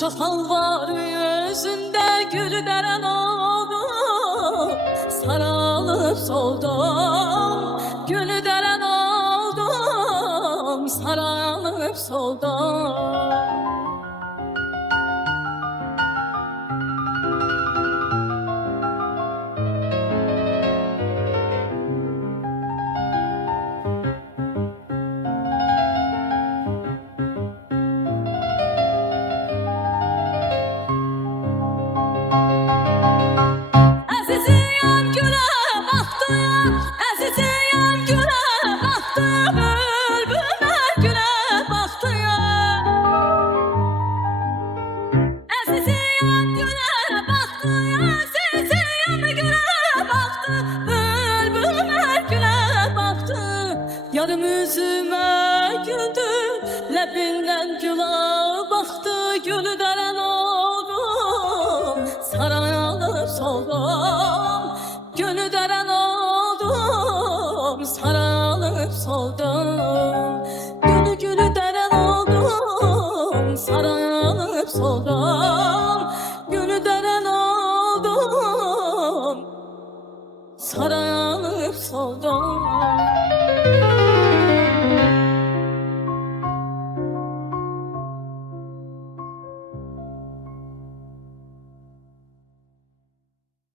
Şafal var yüzünde gül deren oldu. Saralıp soldum, gül deren oldum. Saralıp soldum. Əzizim gülə baxdım, əzizim gülə baxdım, bülbüllər gülə baxdım. Əzizim gülə baxdım, əzizim gülə baxdım, bülbüllər gülə baxdım. Yarım üzümə güldü, ləbindən gülə baxdı, gülü dərən oldu. Sarayalıb soldum, gönü deren oldum. Sarayalıb soldum, gönü deren oldum. Sarayalıb soldum, gönü deren oldum. Sarayalıb soldum.